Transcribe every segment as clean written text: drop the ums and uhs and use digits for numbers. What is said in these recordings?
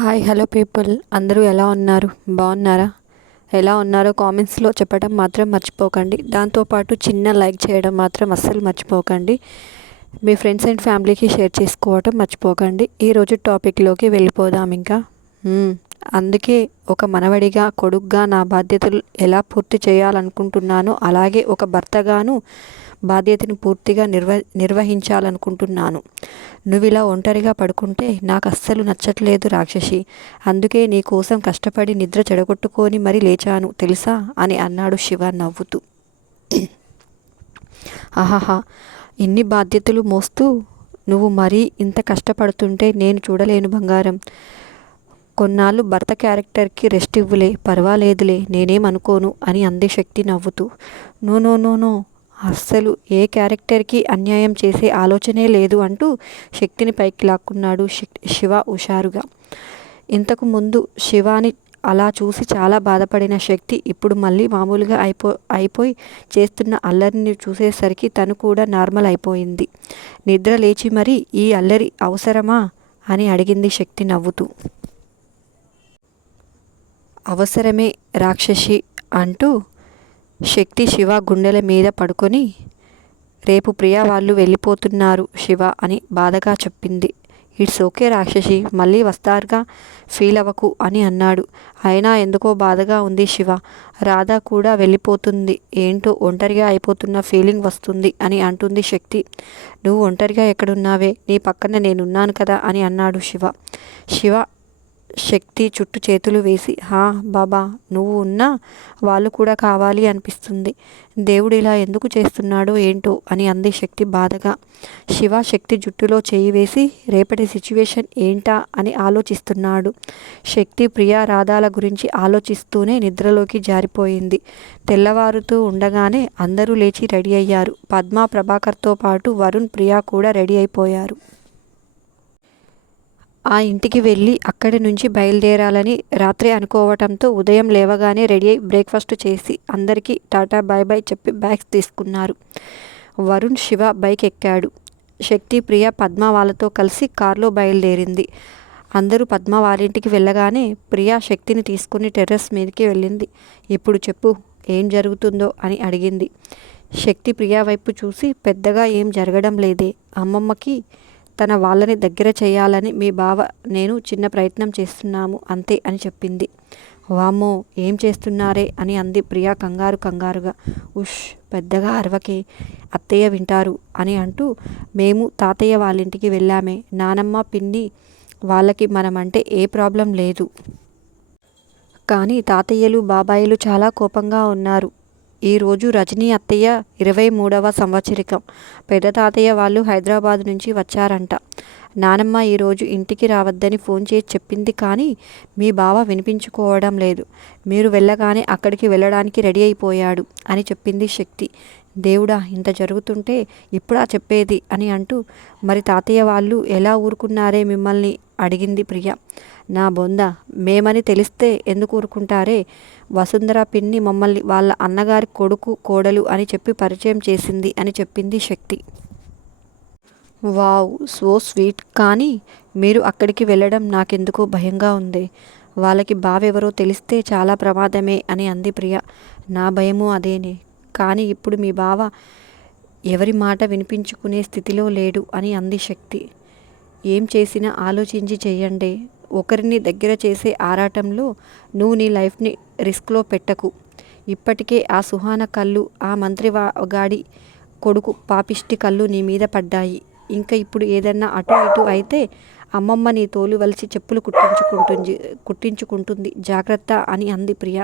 Hi hello people, అందరూ ఎలా ఉన్నారు? బాగున్నారా? ఎలా ఉన్నారో కామెంట్స్లో చెప్పడం మాత్రం మర్చిపోకండి. దాంతోపాటు చిన్న లైక్ చేయడం మాత్రం అస్సలు మర్చిపోకండి. మీ ఫ్రెండ్స్ అండ్ ఫ్యామిలీకి షేర్ చేసుకోవటం మర్చిపోకండి. ఈరోజు టాపిక్లోకి వెళ్ళిపోదాం. ఇంకా అందుకే ఒక మనవడిగా, కొడుగ్గా నా బాధ్యతలు ఎలా పూర్తి చేయాలనుకుంటున్నానో, అలాగే ఒక భర్తగాను బాధ్యతని పూర్తిగా నిర్వహించాలనుకుంటున్నాను. నువ్వు ఇలా ఒంటరిగా పడుకుంటే నాకు అస్సలు నచ్చట్లేదు రాక్షసి. అందుకే నీ కోసం కష్టపడి నిద్ర చెడగొట్టుకొని మరీ లేచాను తెలుసా అని అన్నాడు శివ నవ్వుతూ. ఆహాహా, ఇన్ని బాధ్యతలు మోస్తూ నువ్వు మరీ ఇంత కష్టపడుతుంటే నేను చూడలేను బంగారం. కొన్నాళ్ళు భర్త క్యారెక్టర్కి రెస్ట్ ఇవ్వులే, పర్వాలేదులే, నేనేమనుకోను అని అంది శక్తి నవ్వుతూ. నో నో నో నో, అస్సలు ఏ క్యారెక్టర్కి అన్యాయం చేసే ఆలోచనే లేదు అంటూ శక్తిని పైకి లాక్కున్నాడు శివ హుషారుగా. ఇంతకు ముందు శివాని అలా చూసి చాలా బాధపడిన శక్తి ఇప్పుడు మళ్ళీ మామూలుగా అయిపోయి చేస్తున్న అల్లరిని చూసేసరికి తను కూడా నార్మల్ అయిపోయింది. నిద్ర లేచి మరీ ఈ అల్లరి అవసరమా అని అడిగింది శక్తి నవ్వుతూ. అవసరమే రాక్షసి అంటూ శక్తి శివ గుండెల మీద పడుకొని, రేపు ప్రియా వాళ్ళు వెళ్ళిపోతున్నారు శివ అని బాధగా చెప్పింది. ఇట్స్ ఓకే రాక్షసి, మళ్ళీ వస్తారుగా, ఫీల్ అవ్వకు అని అన్నాడు. అయినా ఎందుకో బాధగా ఉంది శివ. రాధ కూడా వెళ్ళిపోతుంది, ఏంటో ఒంటరిగా అయిపోతున్న ఫీలింగ్ వస్తుంది అని అంటుంది శక్తి. నువ్వు ఒంటరిగా ఎక్కడున్నావే, నీ పక్కన నేనున్నాను కదా అని అన్నాడు శివ. శక్తి చుట్టూ చేతులు వేసి, హా బాబా, నువ్వు ఉన్నా వాళ్ళు కూడా కావాలి అనిపిస్తుంది. దేవుడు ఇలా ఎందుకు చేస్తున్నాడో ఏంటో అని అంది శక్తి బాధగా. శివ శక్తి జుట్టులో చేయి వేసి రేపటి సిచ్యువేషన్ ఏంటా అని ఆలోచిస్తున్నాడు. శక్తి ప్రియా రాధాల గురించి ఆలోచిస్తూనే నిద్రలోకి జారిపోయింది. తెల్లవారుతూ ఉండగానే అందరూ లేచి రెడీ అయ్యారు. పద్మ, ప్రభాకర్తో పాటు వరుణ్, ప్రియా కూడా రెడీ అయిపోయారు. ఆ ఇంటికి వెళ్ళి అక్కడి నుంచి బయలుదేరాలని రాత్రే అనుకోవటంతో ఉదయం లేవగానే రెడీ అయి బ్రేక్ఫాస్ట్ చేసి అందరికీ టాటా బాయ్ బాయ్ చెప్పి బ్యాగ్స్ తీసుకున్నారు. వరుణ్, శివ బైక్ ఎక్కాడు. శక్తి, ప్రియ, పద్మ వాళ్ళతో కలిసి కారులో బయలుదేరింది. అందరూ పద్మ వాళ్ళింటికి వెళ్ళగానే ప్రియ శక్తిని తీసుకుని టెర్రస్ మీదకి వెళ్ళింది. ఇప్పుడు చెప్పు, ఏం జరుగుతుందో అని అడిగింది. శక్తి ప్రియా వైపు చూసి, పెద్దగా ఏం జరగడం లేదే, అమ్మమ్మకి తన వాళ్ళని దగ్గర చేయాలని మీ బావ నేను చిన్న ప్రయత్నం చేస్తున్నాము అంతే అని చెప్పింది. వామ్మో, ఏం చేస్తున్నారే అని అంది ప్రియా కంగారుగా. ఉష్, పెద్దగా అరవకే, అత్తయ్య వింటారు అని అంటూ, మేము తాతయ్య వాళ్ళింటికి వెళ్ళామే, నానమ్మ పిన్ని వాళ్ళకి మనమంటే ఏ ప్రాబ్లం లేదు, కానీ తాతయ్యలు బాబాయిలు చాలా కోపంగా ఉన్నారు. ఈరోజు రజనీ అత్తయ్య 23వ సంవత్సరికం. పెద్ద తాతయ్య వాళ్ళు హైదరాబాద్ నుంచి వచ్చారంట. నానమ్మ ఈరోజు ఇంటికి రావద్దని ఫోన్ చేసి చెప్పింది, కానీ మీ బావ వినిపించుకోవడం లేదు. మీరు వెళ్ళగానే అక్కడికి వెళ్ళడానికి రెడీ అయిపోయాడు అని చెప్పింది శక్తి. దేవుడా, ఇంత జరుగుతుంటే ఇప్పుడా చెప్పేది అని అంటూ, మరి తాతయ్య వాళ్ళు ఎలా ఊరుకున్నారే మిమ్మల్ని అడిగింది ప్రియ. నా బొంద, మేమని తెలిస్తే ఎందుకు ఊరుకుంటారే, వసుంధర పిన్ని మమ్మల్ని వాళ్ళ అన్నగారి కొడుకు కోడలు అని చెప్పి పరిచయం చేసింది అని చెప్పింది శక్తి. వావ్, సో స్వీట్, కానీ మీరు అక్కడికి వెళ్ళడం నాకెందుకో భయంగా ఉంది. వాళ్ళకి బావెవరో తెలిస్తే చాలా ప్రమాదమే అని అంది ప్రియ. నా భయము అదేనే, కానీ ఇప్పుడు మీ బావ ఎవరి మాట వినిపించుకునే స్థితిలో లేడు అని అంది శక్తి. ఏం చేసినా ఆలోచించి చెయ్యండి. ఒకరిని దగ్గర చేసే ఆరాటంలో నువ్వు నీ లైఫ్ని రిస్క్లో పెట్టకు. ఇప్పటికే ఆ సుహాన కళ్ళు, ఆ మంత్రి గాడి కొడుకు పాపిష్టి కళ్ళు నీ మీద పడ్డాయి. ఇంకా ఇప్పుడు ఏదన్నా అటు ఇటు అయితే అమ్మమ్మ నీ తోలు వలిసి చెప్పులు కుట్టించుకుంటుంది, జాగ్రత్త అని అంది ప్రియ.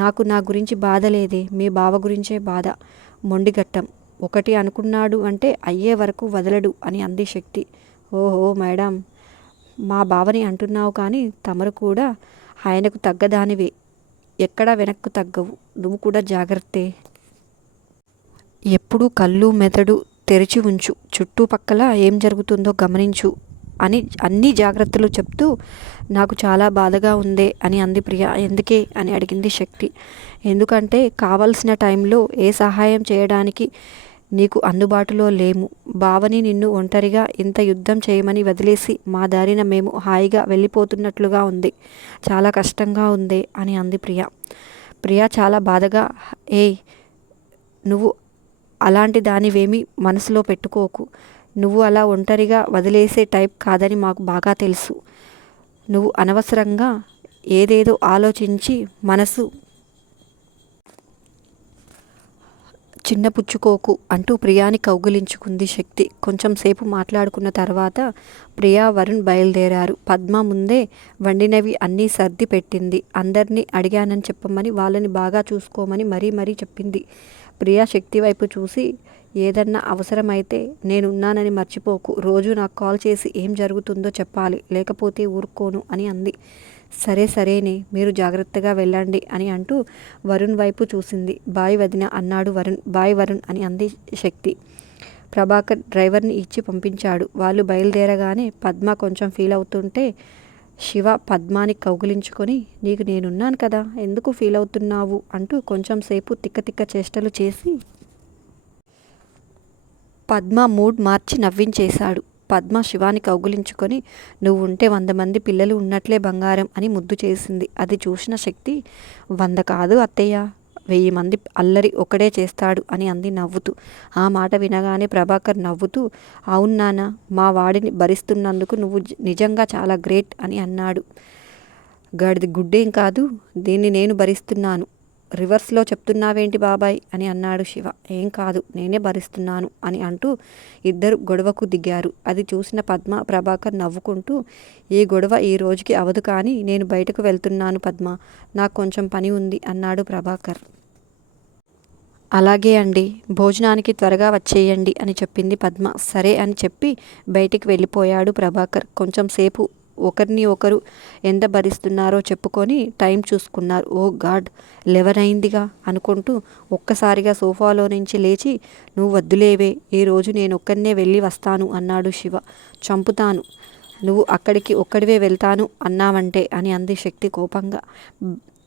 నాకు నా గురించి బాధ లేదే, మీ బావ గురించే బాధ. మొండిగట్టం, ఒకటి అనుకున్నాడు అంటే అయ్యే వరకు వదలడు అని అంది శక్తి. ఓహో మేడం, మా బావని అంటున్నావు, కానీ తమరు కూడా ఆయనకు తగ్గదానివే, ఎక్కడా వెనక్కు తగ్గవు. నువ్వు కూడా జాగ్రత్తే. ఎప్పుడూ కళ్ళు మెదడు తెరిచి ఉంచు, చుట్టుపక్కల ఏం జరుగుతుందో గమనించు అని అన్ని జాగ్రత్తలు చెప్తూ, నాకు చాలా బాధగా ఉందే అని అంది ప్రియ. ఎందుకే అని అడిగింది శక్తి. ఎందుకంటే కావలసిన టైంలో ఏ సహాయం చేయడానికి నీకు అందుబాటులో లేము. బావని నిన్ను ఒంటరిగా ఇంత యుద్ధం చేయమని వదిలేసి మా దారిన మేము హాయిగా వెళ్ళిపోతున్నట్లుగా ఉంది. చాలా కష్టంగా ఉంది అని అంది ప్రియ. ప్రియ చాలా బాధగా, ఏయ్ నువ్వు అలాంటి దానివేమీ మనసులో పెట్టుకోకు. నువ్వు అలా ఒంటరిగా వదిలేసే టైప్ కాదని మాకు బాగా తెలుసు. నువ్వు అనవసరంగా ఏదేదో ఆలోచించి మనసు చిన్నపుచ్చుకోకు అంటూ ప్రియాని కౌగిలించుకుంది శక్తి. కొంచెం సేపు మాట్లాడుకున్న తర్వాత ప్రియా, వరుణ్ బయలుదేరారు. పద్మ ముందే వండినవి అన్నీ సర్ది పెట్టింది. అందరినీ అడిగానని చెప్పమని, వాళ్ళని బాగా చూసుకోమని మరీ చెప్పింది. ప్రియా శక్తి వైపు చూసి, ఏదన్నా అవసరమైతే నేనున్నానని మర్చిపోకు. రోజు నాకు కాల్ చేసి ఏం జరుగుతుందో చెప్పాలి, లేకపోతే ఊరుకోను అని అంది. సరేనే, మీరు జాగ్రత్తగా వెళ్ళండి అని అంటూ వరుణ్ వైపు చూసింది. బాయ్ వదిన అన్నాడు వరుణ్. బాయ్ వరుణ్ అని అంది శక్తి. ప్రభాకర్ డ్రైవర్ని ఇచ్చి పంపించాడు. వాళ్ళు బయలుదేరగానే పద్మ కొంచెం ఫీల్ అవుతుంటే శివ పద్మాని కౌగిలించుకొని, నీకు నేనున్నాను కదా, ఎందుకు ఫీల్ అవుతున్నావు అంటూ కొంచెం సేపు తిక్క చేష్టలు చేసి పద్మ మూడ్ మార్చి నవ్వించేశాడు. పద్మ శివాని కౌగిలించుకొని, నువ్వు ఉంటే 100 మంది పిల్లలు ఉన్నట్లే బంగారం అని ముద్దు చేసింది. అది చూసిన శక్తి, 100 కాదు అత్తయ్య, 1000 మంది అల్లరి ఒకడే చేస్తాడు అని అంది నవ్వుతూ. ఆ మాట వినగానే ప్రభాకర్ నవ్వుతూ, అవును నాన్న, మా వాడిని భరిస్తున్నందుకు నువ్వు నిజంగా చాలా గ్రేట్ అని అన్నాడు. గాడిది గుడ్డేం కాదు, దీన్ని నేను భరిస్తున్నాను. రివర్స్లో చెప్తున్నావేంటి బాబాయ్ అని అన్నాడు శివ. ఏం కాదు, నేనే భరిస్తున్నాను అని అంటూ ఇద్దరు గొడవకు దిగారు. అది చూసిన పద్మ, ప్రభాకర్ నవ్వుకుంటూ, ఈ గొడవ ఈ రోజుకి అవదు, కానీ నేను బయటకు వెళ్తున్నాను పద్మ, నాకు కొంచెం పని ఉంది అన్నాడు ప్రభాకర్. అలాగే అండి, భోజనానికి త్వరగా వచ్చేయండి అని చెప్పింది పద్మ. సరే అని చెప్పి బయటికి వెళ్ళిపోయాడు ప్రభాకర్. కొంచెం సేపు ఒకరిని ఒకరు ఎంత భరిస్తున్నారో చెప్పుకొని టైం చూసుకున్నారు. ఓ గాడ్, 11 అయిందిగా అనుకుంటూ ఒక్కసారిగా సోఫాలో నుంచి లేచి, నువ్వు వద్దులేవే, ఈరోజు నేను ఒక్కరినే వెళ్ళి వస్తాను అన్నాడు శివ. చంపుతాను, నువ్వు అక్కడికి ఒక్కడివే వెళ్తాను అన్నావంటే అని అంది శక్తి కోపంగా.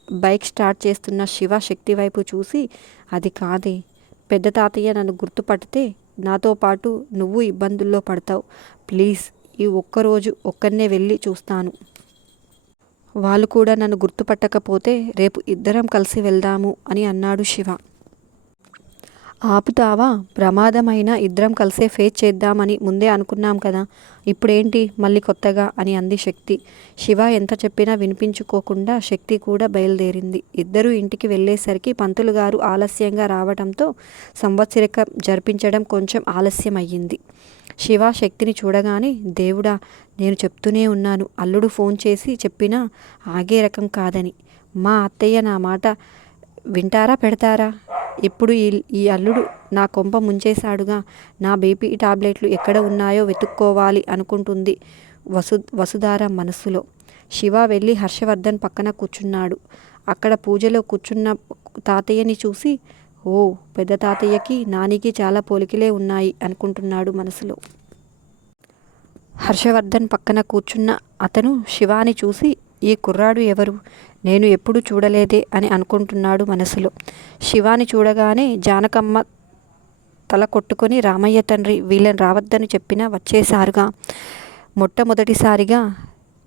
బైక్ స్టార్ట్ చేస్తున్న శివ శక్తి వైపు చూసి, అది కాదే, పెద్ద తాతయ్య నన్ను గుర్తుపడితే నాతో పాటు నువ్వు ఇబ్బందుల్లో పడతావు. ప్లీజ్, ఈ ఒక్కరోజు ఒక్కరినే వెళ్ళి చూస్తాను. వాళ్ళు కూడా నన్ను గుర్తుపట్టకపోతే రేపు ఇద్దరం కలిసి వెళ్దాము అని అన్నాడు శివ. ఆపుతావా? ప్రమాదమైన ఇద్దరం కలిసే ఫేస్ చేద్దామని ముందే అనుకున్నాం కదా, ఇప్పుడేంటి మళ్ళీ కొత్తగా అని అంది శక్తి. శివ ఎంత చెప్పినా వినిపించుకోకుండా శక్తి కూడా బయలుదేరింది. ఇద్దరూ ఇంటికి వెళ్ళేసరికి పంతులు గారు ఆలస్యంగా రావడంతో సంవత్సరికం జరిపించడం కొంచెం ఆలస్యం అయ్యింది. శివ శక్తిని చూడగానే, దేవుడా, నేను చెప్తూనే ఉన్నాను, అల్లుడు ఫోన్ చేసి చెప్పినా ఆగే రకం కాదని. మా అత్తయ్య నా మాట వింటారా పెడతారా? ఇప్పుడు ఈ అల్లుడు నా కొంప ముంచేశాడుగా. నా బీపీ టాబ్లెట్లు ఎక్కడ ఉన్నాయో వెతుక్కోవాలి అనుకుంటుంది వసుధార మనస్సులో. శివ వెళ్ళి హర్షవర్ధన్ పక్కన కూర్చున్నాడు. అక్కడ పూజలో కూర్చున్న తాతయ్యని చూసి, ఓ, పెద్ద తాతయ్యకి నానికి చాలా పోలికలే ఉన్నాయి అనుకుంటున్నాడు మనసులో. హర్షవర్ధన్ పక్కన కూర్చున్న అతను శివాని చూసి, ఈ కుర్రాడు ఎవరు, నేను ఎప్పుడు చూడలేదే అని అనుకుంటున్నాడు మనసులో. శివాని చూడగానే జానకమ్మ తల కొట్టుకొని, రామయ్య తండ్రి, వీళ్ళని రావద్దని చెప్పినా వచ్చేసారుగా. మొట్టమొదటిసారిగా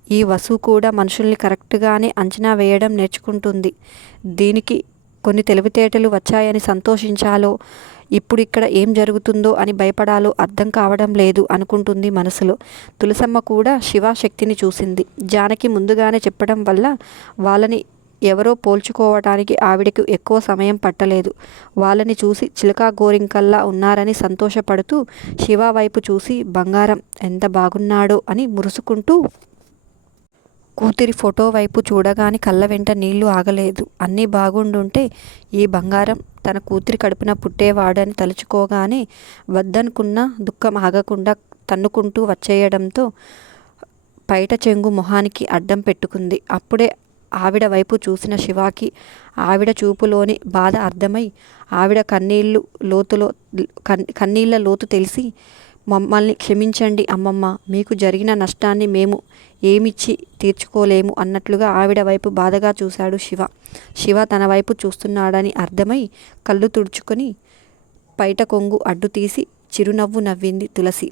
ఈ వసు కూడా మనుషుల్ని కరెక్ట్గానే అంచనా వేయడం నేర్చుకుంటుంది. దీనికి కొన్ని తెలివితేటలు వచ్చాయని సంతోషించాలో, ఇప్పుడు ఇక్కడ ఏం జరుగుతుందో అని భయపడాలో అర్థం కావడం లేదు అనుకుంటుంది మనసులో. తులసమ్మ కూడా శివశక్తిని చూసింది. జానకి ముందుగానే చెప్పడం వల్ల వాళ్ళని ఎవరో పోల్చుకోవటానికి ఆవిడకు ఎక్కువ సమయం పట్టలేదు. వాళ్ళని చూసి చిలకా గోరింకల్లా ఉన్నారని సంతోషపడుతూ శివ వైపు చూసి, బంగారం ఎంత బాగున్నాడో అని మురుసుకుంటూ కూతురి ఫోటో వైపు చూడగానే కళ్ళ వెంట నీళ్లు ఆగలేదు. అన్నీ బాగుండుంటే ఈ బంగారం తన కూతురి కడుపున పుట్టేవాడని తలుచుకోగానే వద్దనుకున్న దుఃఖం ఆగకుండా తన్నుకుంటూ వచ్చేయడంతో పైట చెంగు మొహానికి అడ్డం పెట్టుకుంది. అప్పుడే ఆవిడ వైపు చూసిన శివాకి ఆవిడ చూపులోని బాధ అర్థమై, ఆవిడ కన్నీళ్ళ లోతు తెలిసి, మమ్మల్ని క్షమించండి అమ్మమ్మ, మీకు జరిగిన నష్టాన్ని మేము ఏమిచ్చి తీర్చుకోలేము అన్నట్లుగా ఆవిడ వైపు బాధగా చూశాడు శివ. శివ తన వైపు చూస్తున్నాడని అర్థమై కళ్ళు తుడుచుకొని పైట కొంగు అడ్డు తీసి చిరునవ్వు నవ్వింది తులసి.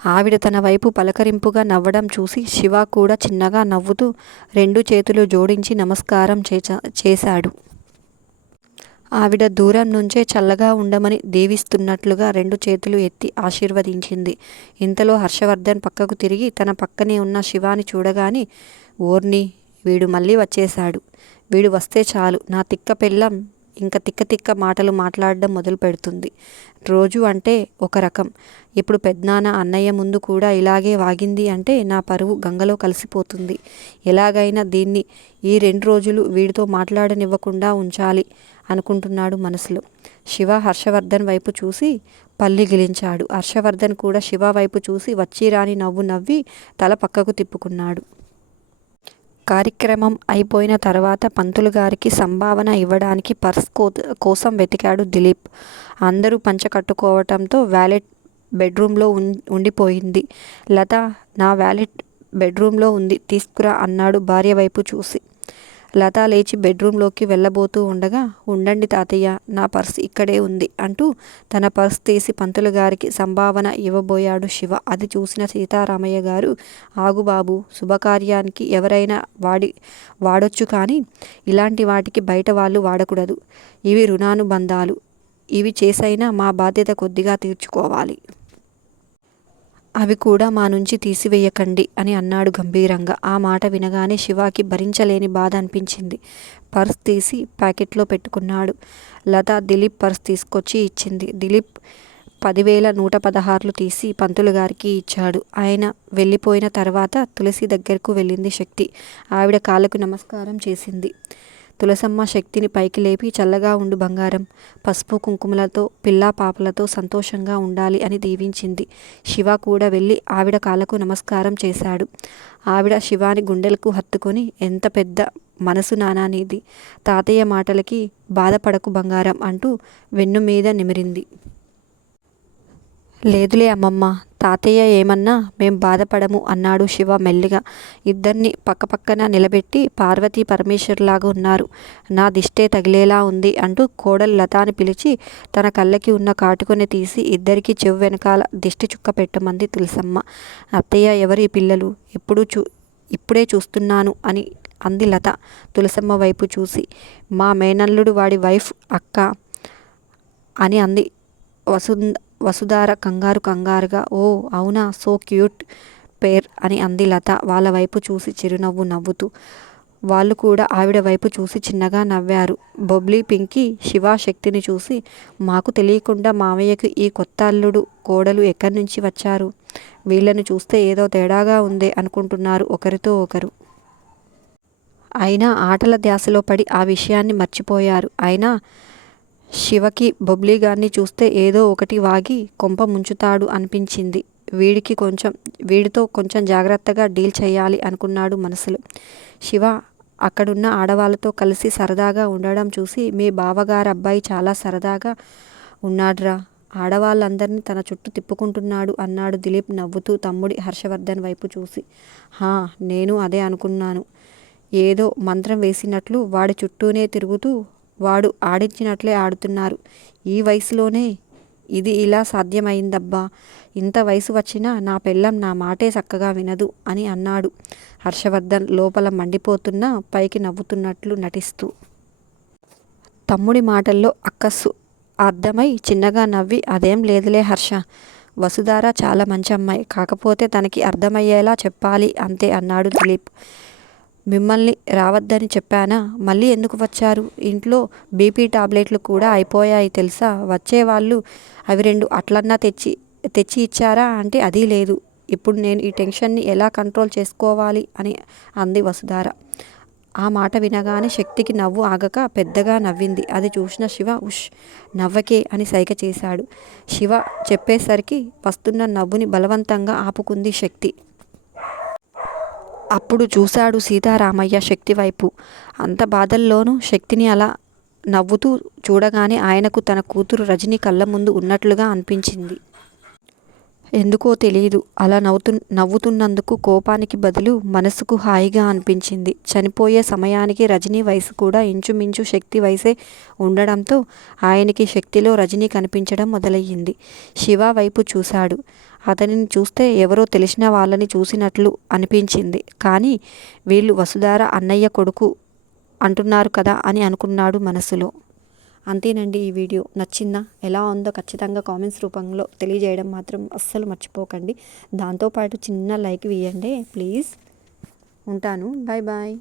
ఆవిడ తన వైపు పలకరింపుగా నవ్వడం చూసి శివ కూడా చిన్నగా నవ్వుతూ 2 చేతులు జోడించి నమస్కారం చేశాడు. ఆవిడ దూరం నుంచే చల్లగా ఉండమని దీవిస్తున్నట్లుగా 2 చేతులు ఎత్తి ఆశీర్వదించింది. ఇంతలో హర్షవర్ధన్ పక్కకు తిరిగి తన పక్కనే ఉన్న శివాని చూడగానే, ఓర్ని, వీడు మళ్ళీ వచ్చేశాడు. వీడు వస్తే చాలు నా తిక్క పెళ్ళం ఇంకా తిక్క తిక్క మాటలు మాట్లాడడం మొదలు పెడుతుంది. రోజు అంటే ఒక రకం, ఇప్పుడు పెద్దనాన్న అన్నయ్య ముందు కూడా ఇలాగే వాగింది అంటే నా పరువు గంగలో కలిసిపోతుంది. ఎలాగైనా దీన్ని ఈ 2 రోజులు వీడితో మాట్లాడనివ్వకుండా ఉంచాలి అనుకుంటున్నాడు మనసులో. శివ హర్షవర్ధన్ వైపు చూసి పల్లి గిలించాడు. హర్షవర్ధన్ కూడా శివ వైపు చూసి వచ్చిరాని నవ్వు నవ్వి తల పక్కకు తిప్పుకున్నాడు. కార్యక్రమం అయిపోయిన తర్వాత పంతులు గారికి సంభావన ఇవ్వడానికి పర్స్ కోసం వెతికాడు దిలీప్. అందరూ పంచ కట్టుకోవటంతో వ్యాలెట్ బెడ్రూమ్లో ఉండిపోయింది. లత, నా వ్యాలెట్ బెడ్రూమ్లో ఉంది, తీసుకురా అన్నాడు భార్య వైపు చూసి. లత లేచి బెడ్రూమ్లోకి వెళ్ళబోతూ ఉండగా, ఉండండి తాతయ్య, నా పర్స్ ఇక్కడే ఉంది అంటూ తన పర్స్ తీసి పంతులు గారికి సంభావన ఇవ్వబోయాడు శివ. అది చూసిన సీతారామయ్య గారు, ఆగు బాబు, శుభకార్యానికి ఎవరైనా వాడొచ్చు కానీ ఇలాంటి వాటికి బయట వాళ్ళు వాడకూడదు. ఇవి రుణానుబంధాలు, ఇవి చేసైనా మా బాధ్యత కొద్దిగా తీర్చుకోవాలి. అవి కూడా మా నుంచి తీసివేయకండి అని అన్నాడు గంభీరంగా. ఆ మాట వినగానే శివాకి భరించలేని బాధ అనిపించింది. పర్స్ తీసి ప్యాకెట్లో పెట్టుకున్నాడు. లత దిలీప్ పర్స్ తీసుకొచ్చి ఇచ్చింది. దిలీప్ 10,116 తీసి పంతులు గారికి ఇచ్చాడు. ఆయన వెళ్ళిపోయిన తర్వాత తులసి దగ్గరకు వెళ్ళింది శక్తి. ఆవిడ కాళ్ళకు నమస్కారం చేసింది. తులసమ్మ శక్తిని పైకి లేపి, చల్లగా ఉండు బంగారం, పసుపు కుంకుమలతో పిల్లా పాపలతో సంతోషంగా ఉండాలి అని దీవించింది. శివ కూడా వెళ్ళి ఆవిడ కాళ్ళకు నమస్కారం చేశాడు. ఆవిడ శివాని గుండెలకు హత్తుకొని, ఎంత పెద్ద మనసు నానా నీది, తాతయ్య మాటలకి బాధపడకు బంగారం అంటూ వెన్ను మీద నిమిరింది. లేదులే అమ్మమ్మ, తాతయ్య ఏమన్నా మేం బాధపడము అన్నాడు శివ మెల్లిగా. ఇద్దరిని పక్కపక్కన నిలబెట్టి, పార్వతీ పరమేశ్వర్లాగా ఉన్నారు, నా దిష్టే తగిలేలా ఉంది అంటూ కోడలు లతాని పిలిచి తన కళ్ళకి ఉన్న కాటుకొని తీసి ఇద్దరికి చెవు వెనకాల దిష్టి చుక్క పెట్టమంది తులసమ్మ. అత్తయ్య, ఎవరి పిల్లలు, ఇప్పుడే చూస్తున్నాను అని అంది లత తులసమ్మ వైపు చూసి. మా మేనల్లుడు, వాడి వైఫ్ అక్క అని అంది వసుధార కంగారుగా. ఓ అవునా, సో క్యూట్ పేర్ అని అంది లత వాళ్ళ వైపు చూసి చిరునవ్వు నవ్వుతూ. వాళ్ళు కూడా ఆవిడ వైపు చూసి చిన్నగా నవ్వారు. బొబ్లీ, పింకీ శివ శక్తిని చూసి, మాకు తెలియకుండా మావయ్యకు ఈ కొత్త అల్లుడు కోడలు ఎక్కడి నుంచి వచ్చారు, వీళ్ళని చూస్తే ఏదో తేడాగా ఉందే అనుకుంటున్నారు ఒకరితో ఒకరు. అయినా ఆటల ధ్యాసలో పడి ఆ విషయాన్ని మర్చిపోయారు. అయినా శివకి బొబ్లీ గారిని చూస్తే ఏదో ఒకటి వాగి కొంప ముంచుతాడు అనిపించింది. వీడితో కొంచెం జాగ్రత్తగా డీల్ చేయాలి అనుకున్నాడు మనసులో. శివ అక్కడున్న ఆడవాళ్ళతో కలిసి సరదాగా ఉండడం చూసి, మీ బావగారు అబ్బాయి చాలా సరదాగా ఉన్నాడ్రా, ఆడవాళ్ళందరినీ తన చుట్టూ తిప్పుకుంటున్నాడు అన్నాడు దిలీప్ నవ్వుతూ తమ్ముడి హర్షవర్ధన్ వైపు చూసి. హా, నేను అదే అనుకున్నాను. ఏదో మంత్రం వేసినట్లు వాడి చుట్టూనే తిరుగుతూ వాడు ఆడించినట్లే ఆడుతున్నారు. ఈ వయసులోనే ఇది ఇలా సాధ్యమైందబ్బా, ఇంత వయసు వచ్చినా నా పెళ్ళం నా మాటే చక్కగా వినదు అని అన్నాడు హర్షవర్ధన్ లోపల మండిపోతున్నా పైకి నవ్వుతున్నట్లు నటిస్తూ. తమ్ముడి మాటల్లో అక్కస్సు అర్థమై చిన్నగా నవ్వి, అదేం లేదులే హర్ష, వసుధార చాలా మంచి అమ్మాయి, కాకపోతే తనకి అర్థమయ్యేలా చెప్పాలి అంతే అన్నాడు దిలీప్. మిమ్మల్ని రావద్దని చెప్పానా, మళ్ళీ ఎందుకు వచ్చారు, ఇంట్లో బీపీ టాబ్లెట్లు కూడా అయిపోయాయి తెలుసా, వచ్చేవాళ్ళు అవి 2 అట్లన్నా తెచ్చి ఇచ్చారా అంటే అదీ లేదు. ఇప్పుడు నేను ఈ టెన్షన్ని ఎలా కంట్రోల్ చేసుకోవాలి అని అంది వసుధార. ఆ మాట వినగానే శక్తికి నవ్వు ఆగక పెద్దగా నవ్వింది. అది చూసిన శివ ఉష్, నవ్వకే అని సైగ చేశాడు. శివ చెప్పేసరికి వస్తున్న నవ్వుని బలవంతంగా ఆపుకుంది శక్తి. అప్పుడు చూశాడు సీతారామయ్య శక్తి వైపు. అంత బాధల్లోనూ శక్తిని అలా నవ్వుతూ చూడగానే ఆయనకు తన కూతురు రజని కళ్ళ ముందు ఉన్నట్లుగా అనిపించింది. ఎందుకో తెలియదు అలా నవ్వుతున్నందుకు కోపానికి బదులు మనసుకు హాయిగా అనిపించింది. చనిపోయే సమయానికి రజనీ వయసు కూడా ఇంచుమించు శక్తి వయసే ఉండడంతో ఆయనకి శక్తిలో రజనీ కనిపించడం మొదలయ్యింది. శివ వైపు చూశాడు. అతనిని చూస్తే ఎవరో తెలిసిన వాళ్ళని చూసినట్లు అనిపించింది. కానీ వీళ్ళు వసుధార అన్నయ్య కొడుకు అంటున్నారు కదా అని అనుకున్నాడు మనసులో. అంతేనండి ఈ వీడియో. నచ్చిందా? ఎలా ఉందో ఖచ్చితంగా కామెంట్స్ రూపంలో తెలియజేయడం మాత్రం అస్సలు మర్చిపోకండి. దాంతోపాటు చిన్న లైక్ ఇవ్వండి ప్లీజ్. ఉంటాను. Bye bye.